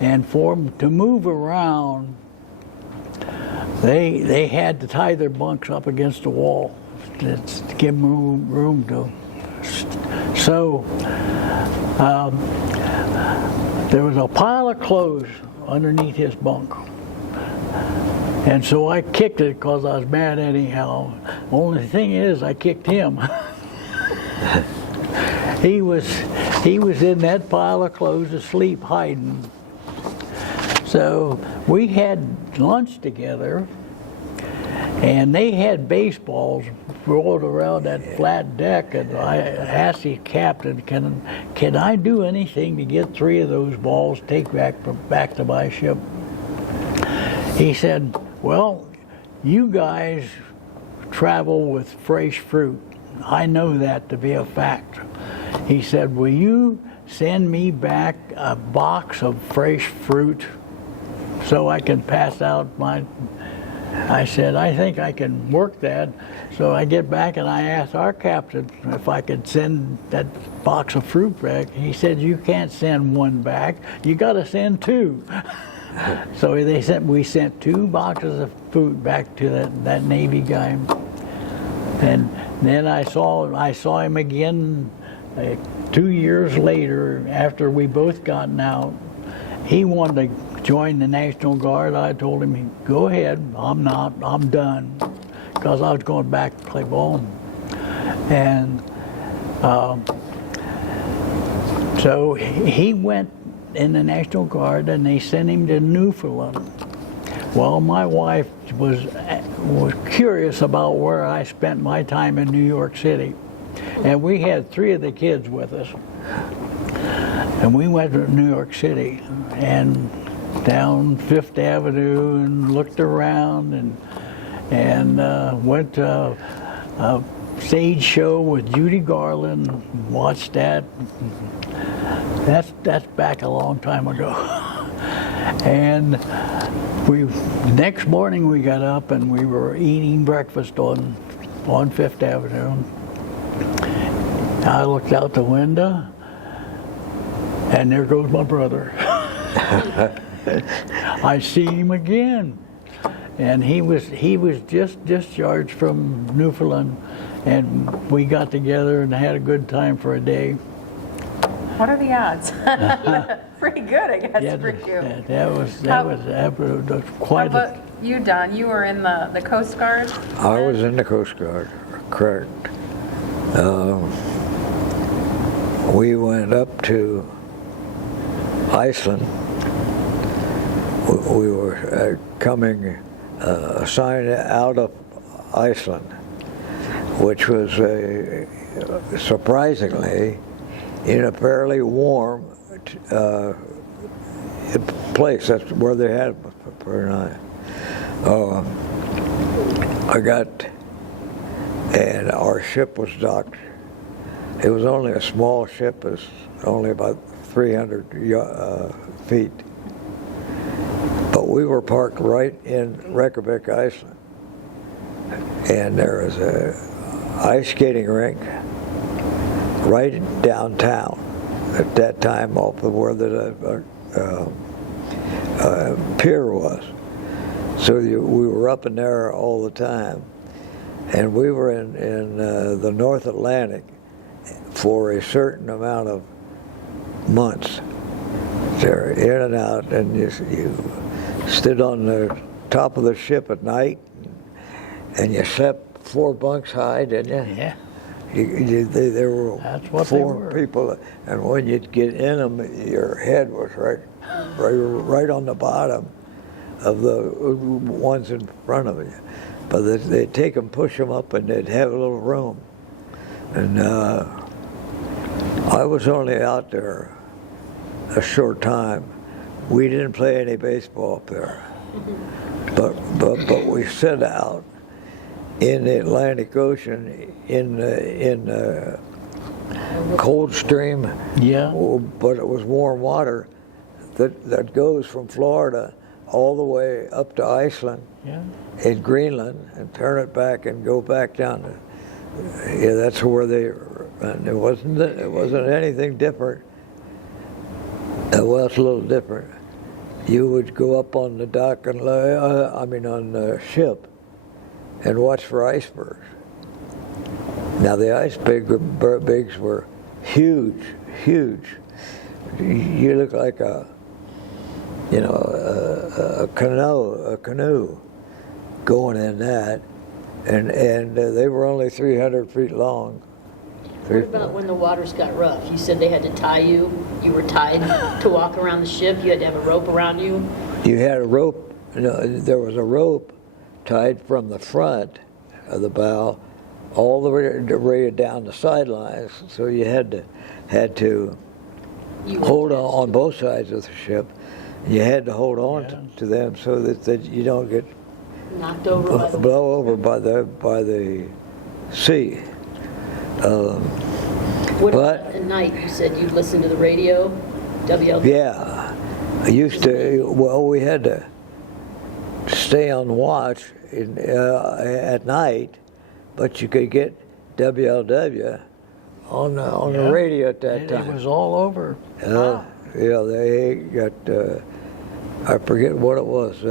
And for them to move around, they had to tie their bunks up against the wall to give them room to. So there was a pile of clothes underneath his bunk. And so I kicked it because I was mad anyhow. Only thing is, I kicked him. He was in that pile of clothes asleep, hiding. So we had lunch together, and they had baseballs rolled around that flat deck, and I asked the captain, can I do anything to get 3 of those balls to take back to my ship? He said, well, you guys travel with fresh fruit. I know that to be a fact. He said, will you send me back a box of fresh fruit so I can pass out my... I said, I think I can work that. So I get back and I asked our captain if I could send that box of fruit back. He said, you can't send 1 back. You got to send 2. So we sent 2 boxes of fruit back to that Navy guy. And then I saw him again 2 years later after we both gotten out. He wanted to join the National Guard. I told him, go ahead, I'm done, because I was going back to play ball. And so he went in the National Guard, and they sent him to Newfoundland. Well, my wife was curious about where I spent my time in New York City. And we had 3 of the kids with us. And we went to New York City and down Fifth Avenue and looked around and went to a stage show with Judy Garland, watched that. That's back a long time ago. And next morning we got up and we were eating breakfast on Fifth Avenue. I looked out the window, and there goes my brother. I see him again, and he was just discharged from Newfoundland, and we got together and had a good time for a day. What are the odds? Pretty good, I guess, Yeah, for you. that was quite. How about you, Don? You were in the Coast Guard? I was in the Coast Guard, correct. We went up to Iceland. We were coming assigned out of Iceland, which was surprisingly in a fairly warm place. That's where they had it for night. And our ship was docked. It was only a small ship, it was only about 300 feet. But we were parked right in Reykjavik, Iceland. And there was a ice skating rink right downtown at that time, off of where the pier was. So we were up in there all the time. And we were in the North Atlantic for a certain amount of months. They're in and out, and you stood on the top of the ship at night, and you slept 4 bunks high, didn't you? Yeah. There were That's what 4 people, and when you'd get in them, your head was right on the bottom of the ones in front of you. But they'd take them, push them up, and they'd have a little room. And I was only out there a short time. We didn't play any baseball up there, but we set out in the Atlantic Ocean in cold stream. Yeah. But it was warm water that goes from Florida all the way up to Iceland. Yeah. In Greenland, and turn it back and go back down to, yeah, that's where they, and it wasn't anything different. Well, it's a little different. you would go up on the dock and on the ship and watch for icebergs. Now the icebergs were huge, huge. You look like a canoe going in that, and they were only 300 feet long. What about when the waters got rough? You said they had to tie you. You were tied to walk around the ship. You had to have a rope around you. You had a rope. There was a rope tied from the front of the bow all the way down the sidelines. So you had to hold on both sides of the ship. You had to hold on to them so that you don't get knocked over by the blow over by the sea. What about at night? You said you'd listen to the radio, WLW. Yeah, I used to. Well, we had to stay on watch at night, but you could get WLW on the radio at that time. It was all over. Yeah, they got. I forget what it was.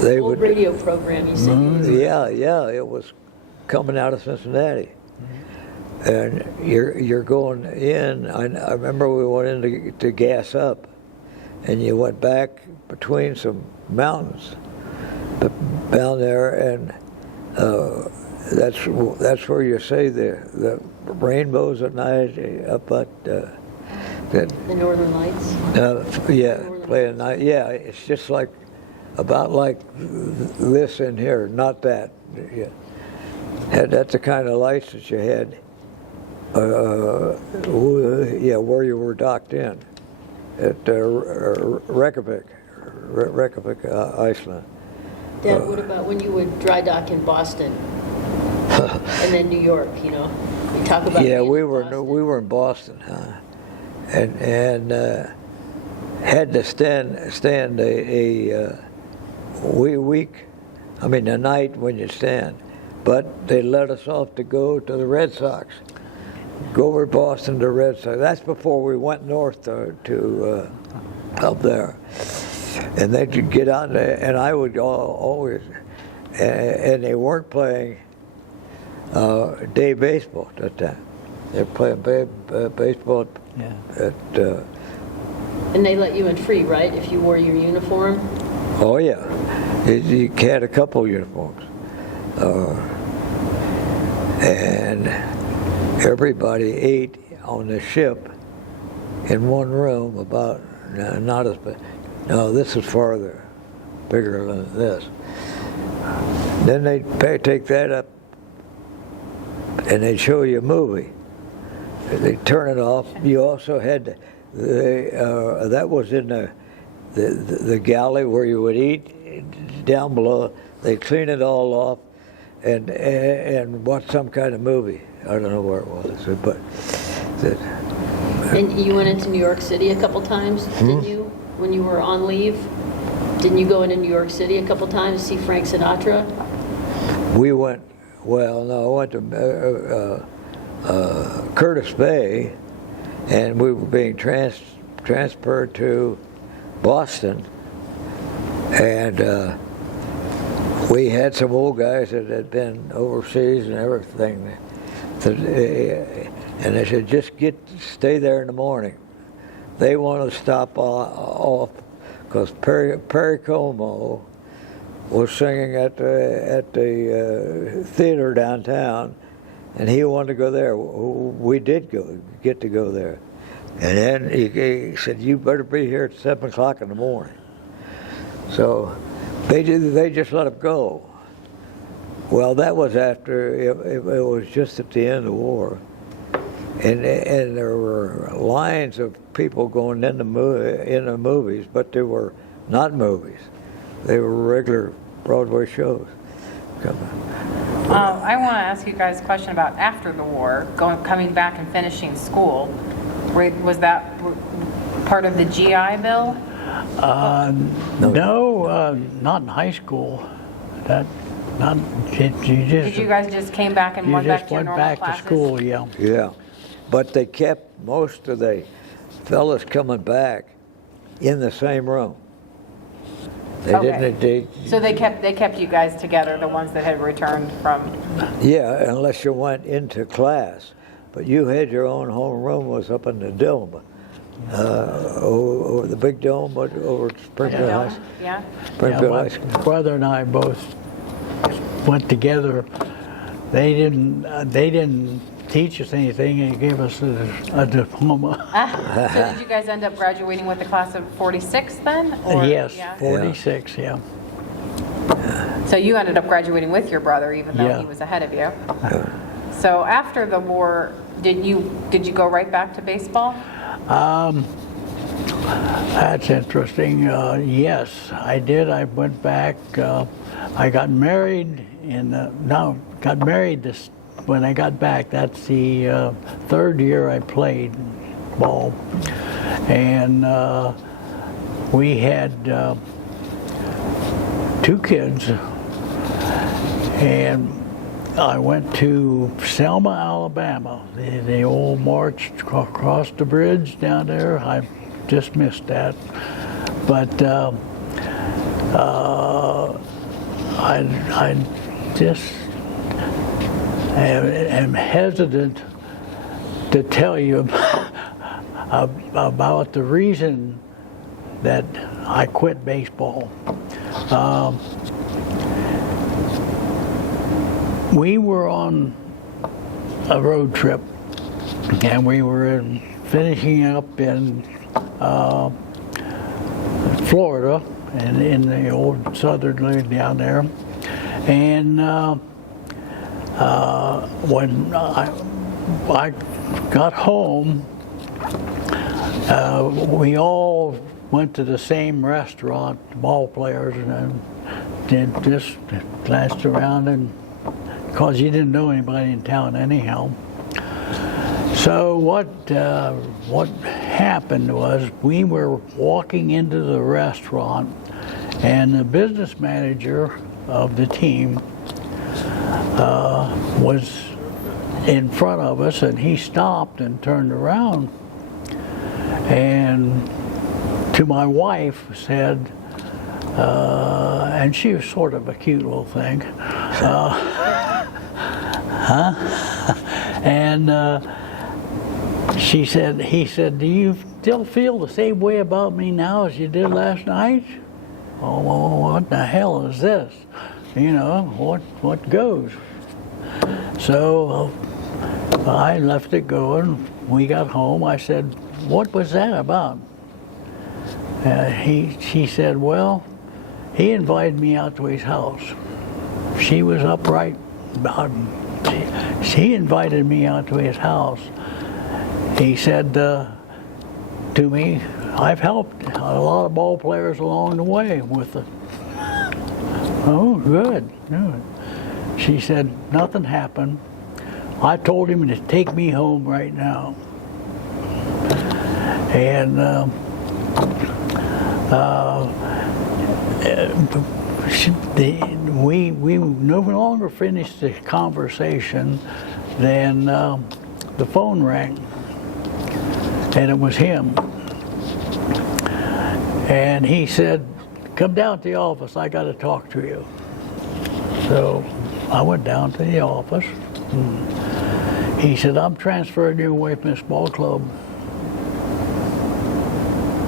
They old would radio program. You said. Yeah, it was coming out of Cincinnati, and you're going in. I remember we went in to gas up, and you went back between some mountains down there, and that's where you see the rainbows at night up at The Northern Lights. playing night. Yeah, it's just about like this in here, not that. Yeah. That's the kind of lights that you had. Where you were docked in at Reykjavik, Iceland. Dad, what about when you would dry dock in Boston and then New York? You talk about. Yeah, being we in were Boston. we were in Boston, and had to stand a week. I mean, a night when you stand, but they let us off to go to the Red Sox. Go over to Boston to Red Sox. That's before we went north to up there, and they could get on there, and I would always, and they weren't playing day baseball at that time. They were playing baseball at And they let you in free, right? If you wore your uniform. oh yeah, you had a couple uniforms, and everybody ate on the ship in one room. About not as big. No, this is farther, bigger than this. Then they'd take that up, and they'd show you a movie. They'd turn it off. You also had that was in the galley where you would eat. Down below, they'd clean it all off, and watch some kind of movie. I don't know where it was, but. And you went into New York City a couple times, didn't you? When you were on leave, didn't you go into New York City a couple times to see Frank Sinatra? We went. Well, no, I went to Curtis Bay, and we were being transferred to Boston, and we had some old guys that had been overseas and everything, and they said, just stay there in the morning. They wanted to stop off because Perry Como was singing at the theater downtown, and he wanted to go there. We did get to go there, and then he said, "You better be here at 7 o'clock in the morning." So they just let him go. Well, that was after it was just at the end of the war, and there were lines of people going into movies, but they were not movies. They were regular Broadway shows. I want to ask you guys a question about after the war, coming back and finishing school. Was that part of the GI Bill? No, not in high school. Did you guys just came back and went back to your normal back classes? to school, yeah. Yeah, but they kept most of the fellas coming back in the same room. They Okay. didn't. So they kept you guys together, the ones that had returned from, Yeah, unless you went into class, but you had your own homeroom. Was up in the dome, over the big dome over at Springfield High School. yeah? Springfield my High School. brother and I both went together. They didn't teach us anything. They gave us a diploma. So did you guys end up graduating with the class of 46 then? Or, Yes, yeah? 46, yeah. So you ended up graduating with your brother, even though Yeah. he was ahead of you. So after the war, did you go right back to baseball? That's interesting. Yes, I did. I went back. I got married when I got back. That's the third year I played ball, and we had 2 kids, and I went to Selma, Alabama. The old march across the bridge down there. I just missed that, but I just am hesitant to tell you about the reason that I quit baseball. We were on a road trip, and we were finishing up in Florida, and in the old southern down there. And when I got home, we all went to the same restaurant, ball players, and just glanced around, and because you didn't know anybody in town anyhow. So what happened was we were walking into the restaurant, and the business manager of the team was in front of us, and he stopped and turned around, and to my wife said, and she was sort of a cute little thing, and he said, "Do you still feel the same way about me now as you did last night?" Oh, well, what the hell is this? You know, what goes? So I left it going. We got home. I said, "What was that about?" He said, "Well, he invited me out to his house." She was upright about him. He invited me out to his house. He said to me, "I've helped a lot of ball players along the way with it." Oh, good. She said, "Nothing happened. I told him to take me home right now." And we no longer finished the conversation. Then the phone rang, and it was him. And he said, "Come down to the office. I got to talk to you." So I went down to the office. He said, "I'm transferring you away from this ball club."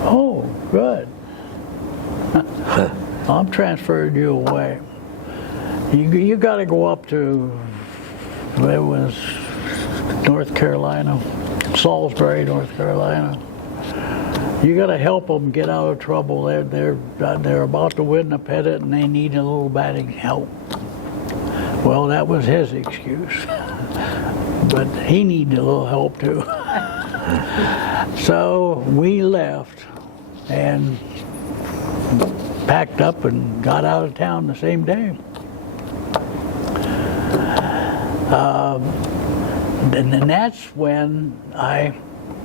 Oh, good. I'm transferring you away. You got to go up to, it was North Carolina, Salisbury, North Carolina. You got to help them get out of trouble. They're about to win the pennant, and they need a little batting help. Well, that was his excuse, but he needed a little help too. So we left and packed up and got out of town the same day. And then that's when I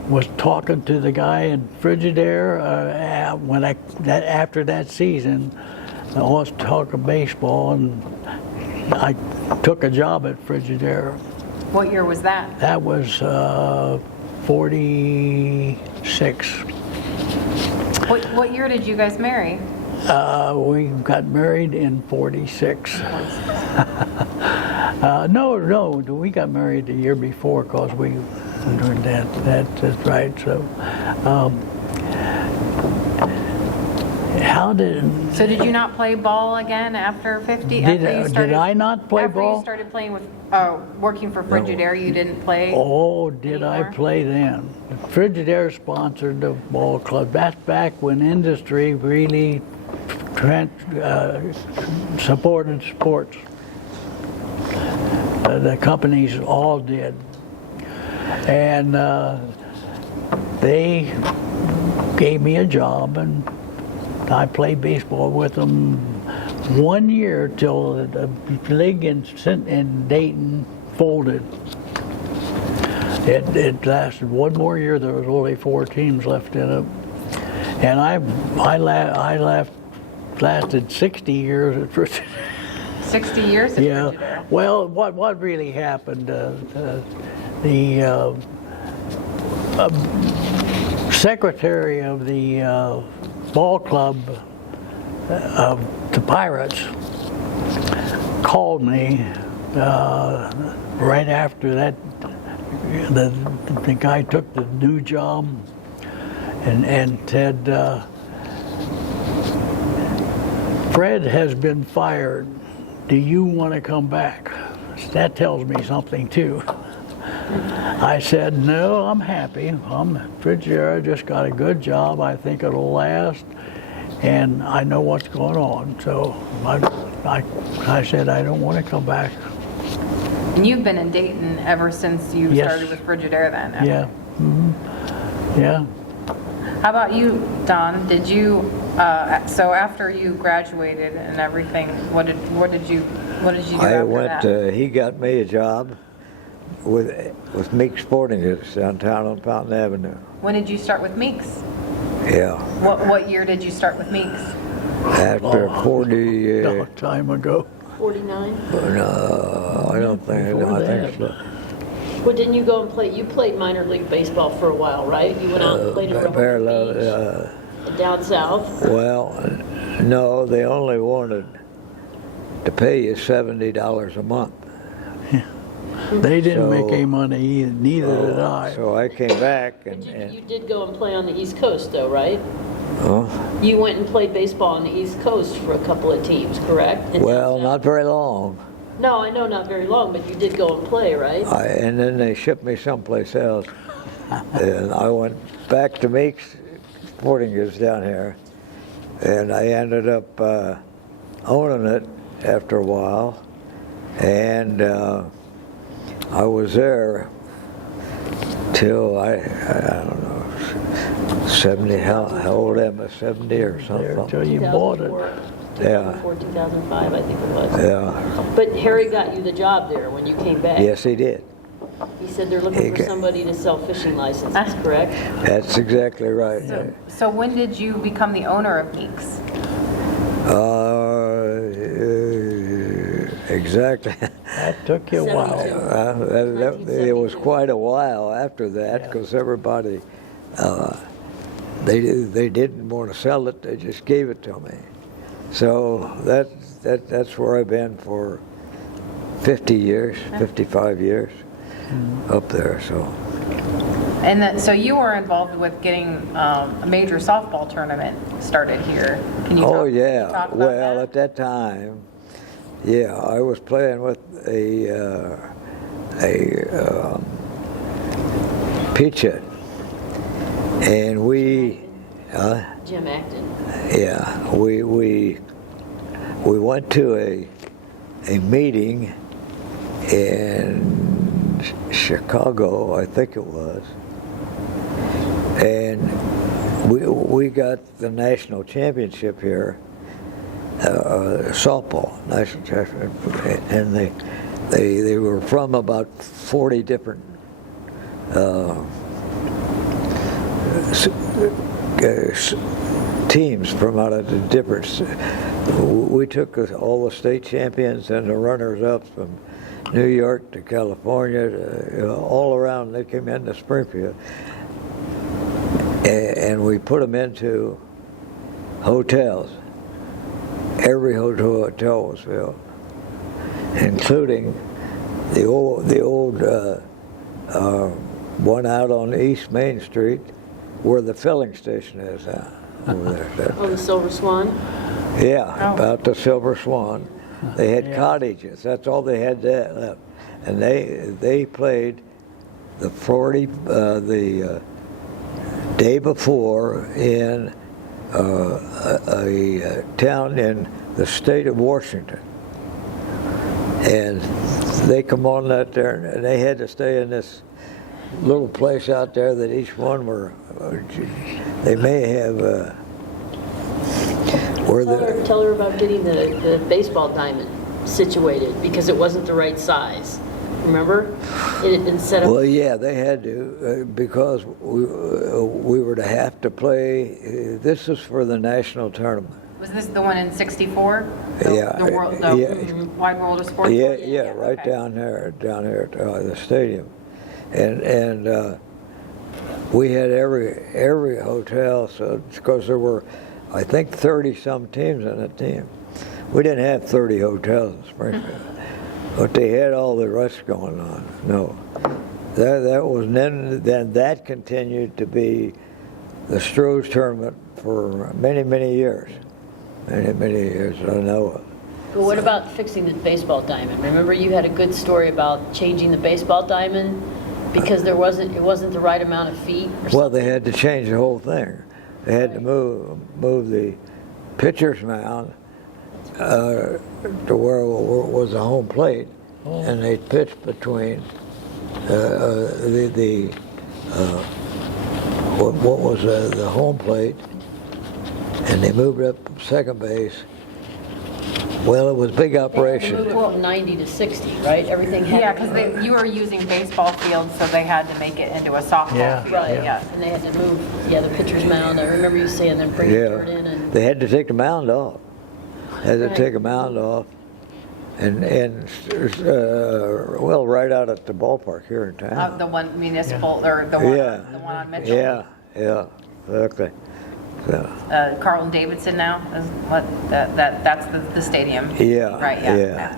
was talking to the guy in Frigidaire after that season. I was talking baseball, and I took a job at Frigidaire. What year was that? That was 46. What year did you guys marry? We got married in 46. No, we got married the year before because we doing that. That's right. So, how did? So did you not play ball again after 50? Did I not play after ball? you started playing with, working for Frigidaire, you didn't play? Oh, did I anymore? play then? Frigidaire sponsored the ball club. That's back when industry really supported sports. The companies all did. And they gave me a job, and I played baseball with them 1 year till the league in Dayton folded. It lasted one more year. There was only 4 teams left in it, and I lasted 60 years at Frigidaire. 60 years at Yeah. Frigidaire. Well, what really happened? The secretary of the ball club of the Pirates called me right after that. The guy took the new job and said, Fred has been fired. Do you want to come back? That tells me something too. I said, no, I'm happy. I'm Frigidaire, just got a good job. I think it'll last, and I know what's going on. So I said, I don't want to come back. And you've been in Dayton ever since you Yes. started with Frigidaire then? Yeah. Yeah. How about you, Don? Did you, so after you graduated and everything, what did you do I after went. that? He got me a job with Meek Sporting Goods downtown on Fountain Avenue. When did you start with Meeks? Yeah, What year did you start with Meeks? after Oh. 40. Long time ago. 49? No, I don't think. Before I that. think so. Well, didn't you go and play, you played minor league baseball for a while, right? You went out and played in Very Rehoboth low, Beach, down south? well, no, they only wanted to pay you $70 a month. They didn't So- make any money either, neither did I. So I came back But and you did go and play on the East Coast though, right? oh, You went and played baseball on the East Coast for a couple of teams, correct? And well, down not south? very long. No, I know not very long, but you did go and play, right? And then they shipped me someplace else. And I went back to Meeks Sporting Goods down here. And I ended up owning it after a while. And I was there till I don't know, 70, how old am I, 70 or There something? until you bought it. 2004, 2005, I think it was. Yeah, But Harry got you the job there when you came back. yes, he did. He said they're looking for got- somebody to sell fishing licenses, correct? That's exactly right. So when did you become the owner of Meeks? Exactly. That took you a while. 72. It was quite a while after that because everybody, they didn't want to sell it. They just gave it to me. So that's where I've been for 50 years, 55 years up there. So. And so you were involved with getting a major softball tournament started here. Can you talk, Oh can you yeah. talk about Well, that? at that time, yeah, I was playing with a pitch hit, and we, Jim Acton. yeah, we went to a meeting in Chicago, I think it was, and we got the national championship here. Softball national championship, and they were from about 40 different teams from out of the different. We took all the state champions and the runners-up from New York to California, to, all around. They came into Springfield, and we put them into hotels. Every hotel was filled, including the old one out on East Main Street, where the filling station is now. Over there. Oh, the Silver Swan? Yeah, about the Silver Swan. They had cottages. That's all they had left, and they played the day before in a town in the state of Washington, and they come on out there, and they had to stay in this little place out there that each one were. They may have. Tell her about getting the baseball diamond situated because it wasn't the right size. Remember? Instead of. Well, yeah, they had to because we were to have to play. This is for the national tournament. Was this the one in '64? Yeah, The Wide World of Sports? Yeah, right okay. down here at the stadium, and we had every hotel. So because there were, I think, 30-some teams in the team. We didn't have 30 hotels in Springfield, but they had all the rest going on. No, that was then that continued to be the Stroh's tournament for many years. Many years, I know of. But what about fixing the baseball diamond? Remember you had a good story about changing the baseball diamond because it wasn't the right amount of feet? Well, they had to change the whole thing. They had to move the pitcher's mound to where was the home plate, and they pitched between what was the home plate, and they moved up second base. Well, it was a big operation. Move it from 90 to 60, right? Everything had. Yeah, because you were using baseball fields, so they had to make it into a softball field. Right, Yes. and they had to move, the pitcher's mound. I remember you saying then bring the dirt in and. They had to take the mound off. Had to Right. take the mound off, and well, right out at the ballpark here in town. The one municipal, or the one on Mitchell? Yeah, exactly. So, Carlton Davidson now is what, that's the stadium? yeah, Right, yeah.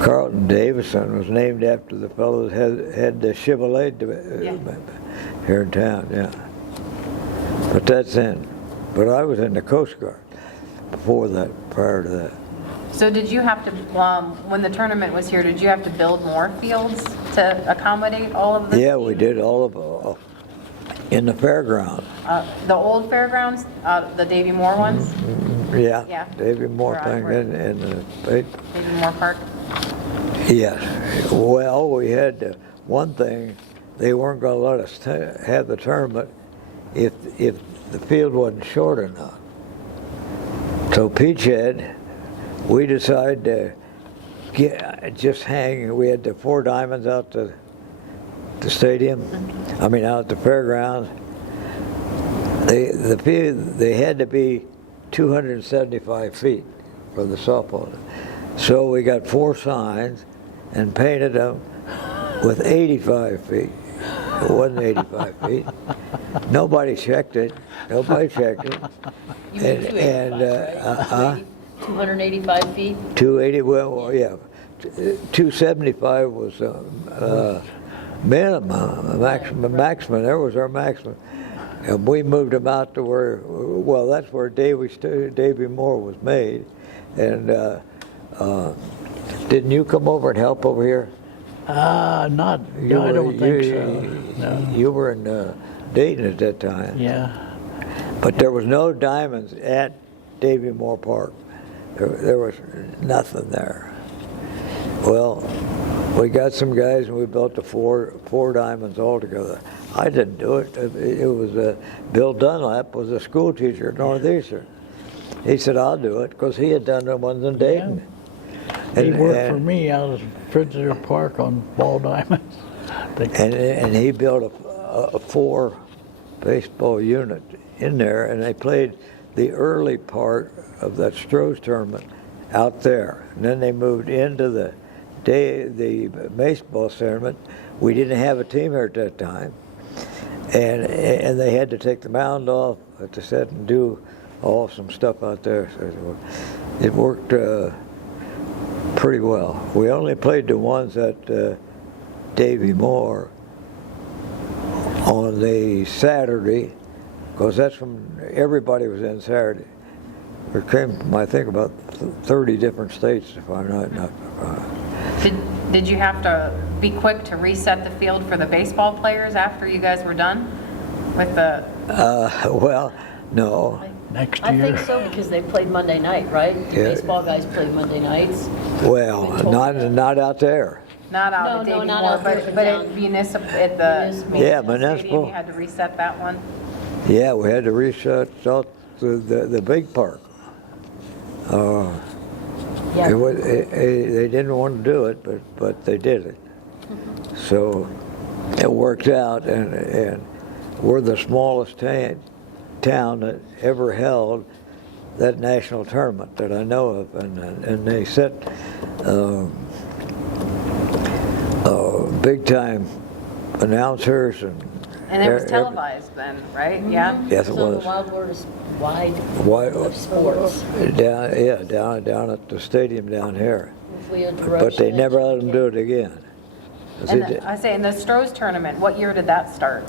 Carlton Davidson was named after the fellow that had the Chevrolet here in town, yeah. But that's in. But I was in the Coast Guard before that, prior to that. So did you have to, when the tournament was here, did you have to build more fields to accommodate all of the Yeah, teams? we did all of in the fairground. The old fairgrounds, the Davy Moore ones? Yeah, Yeah. Davy Moore Right, thing right. in the Davy Moore Park? yes. Well, we had one thing. They weren't going to let us have the tournament if the field wasn't short enough. So Peachhead, we decided to just hang. We had the 4 diamonds out the stadium. I mean, out at the fairgrounds. They had to be 275 feet for the softball. So we got 4 signs and painted them with 85 feet. It wasn't 85 feet. Nobody checked it. You mean 285, 285 feet? 280, well, yeah. 275 was minimum, maximum. There was our maximum. And we moved them out to where, well, that's where Davy Moore was made. And didn't you come over and help over here? I don't think so. No. You were in Dayton at that time. Yeah. But there was no diamonds at Davy Moore Park. There was nothing there. Well, we got some guys and we built the four diamonds all together. I didn't do it. It was Bill Dunlap was a school teacher at Northeastern. He said, I'll do it, because he had done the ones in Dayton. He worked for me out of Prisoner Park on ball diamonds. And he built a 4 baseball unit in there, and they played the early part of that Stroh's tournament out there. And then they moved into the baseball tournament. We didn't have a team here at that time. And they had to take the mound off at the set and do some stuff out there. So it worked pretty well. We only played the ones at Davy Moore on the Saturday, because that's when everybody was in Saturday. There came from, I think, about 30 different states, if I'm not. Did you have to be quick to reset the field for the baseball players after you guys were done with the? Well, no. Next I year. think so, because they played Monday night, right? Yeah. Baseball guys played Monday nights. Well, not out there. Not out No, at no, Davy not Moore, out there, but but at down- municipal, at the Municipal. Yeah, Stadium, municipal. you had to reset that one? Yeah, we had to reset out the big park. Yeah. They didn't want to do it, but they did it. So it worked out, and we're the smallest town that ever held that national tournament that I know of, and they set big time announcers And it was televised then, right? Yeah? Yes, it So was. the Wild World is wide Wide- of sports. down at the stadium down here. If we had But they Russian never let and- them do it again. 'Cause And they did- I say, in the Stroh's tournament, what year did that start?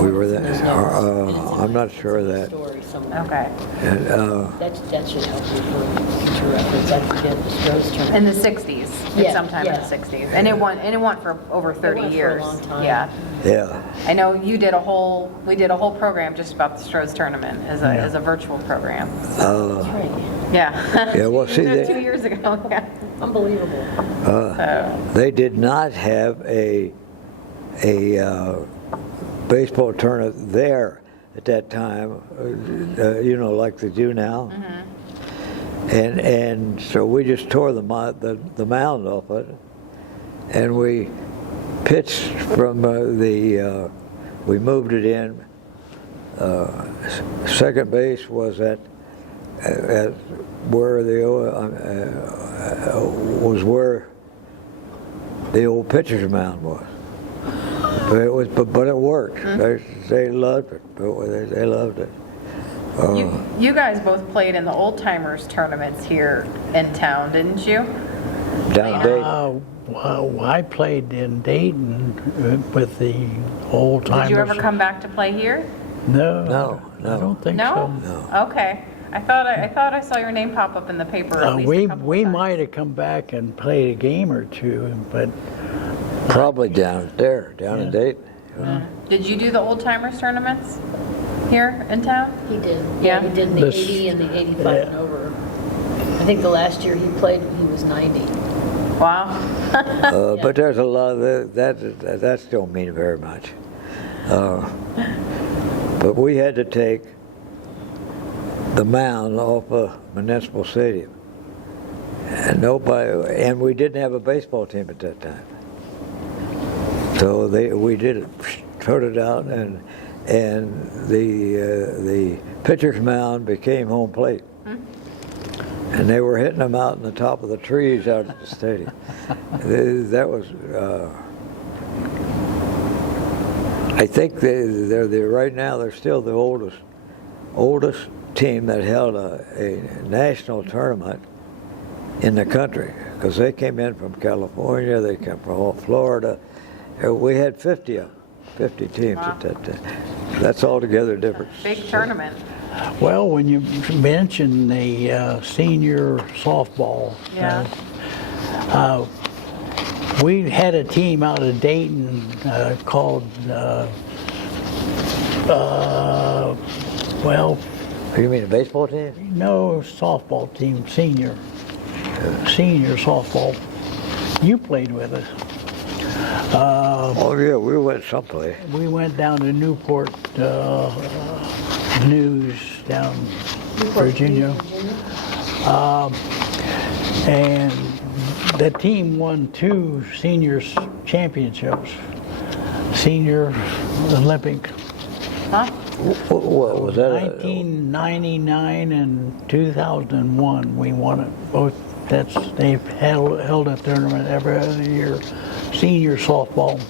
we were there. There's no- it's in I'm not sure of the that. story somewhere. Okay. And, That should help you for future reference. I forget the Stroh's tournament. In the 60s, Yeah, sometime in yeah. the 60s. And it went for over 30 went for a years. long time. Yeah. yeah, I know we did a whole program just about the Stroh's tournament as a virtual program. That's right. Yeah. Yeah, well, see, 2 they- years ago, yeah. Unbelievable. So, they did not have a baseball tournament there at that time, like they do now. And so we just tore the mound off it, and we pitched from we moved it in. Second base was at where where the old pitcher's mound was. But it worked. They loved it. They loved it. you guys both played in the old timers tournaments here in town, didn't you? Down at Dayton. Well, I played in Dayton with the old timers. Did you ever come back to play here? No, No, I no. don't think No? so. Okay. I thought I saw your name pop up in the paper at least a couple We of times. might have come back and played a game or two, but Probably down there, down in Dayton. Did you do the old timers tournaments here in town? He did. Yeah? He did in the This- 80 and the 85 yeah. and over. I think the last year he played, he was 90. Wow. But there's a lot of that don't mean very much. But we had to take the mound off of Municipal Stadium, and we didn't have a baseball team at that time. So we did it, turned it out, and the pitcher's mound became home plate. And they were hitting them out in the top of the trees out at the stadium. That was, I think they're right now. They're still the oldest team that held a national tournament in the country, because they came in from California. They came from Florida. We had 50 teams at that time. That's altogether different. Big tournament. well, when you mention the senior softball, Yeah. we had a team out of Dayton called, well, You mean a baseball team? no, softball team, senior softball. You played with us. Oh yeah, we went someplace. We went down to Newport News down Virginia. And the team won 2 seniors championships, senior Olympic. Huh? What was that? 1999 and 2001, we won it both. They've held a tournament every other year, senior softball.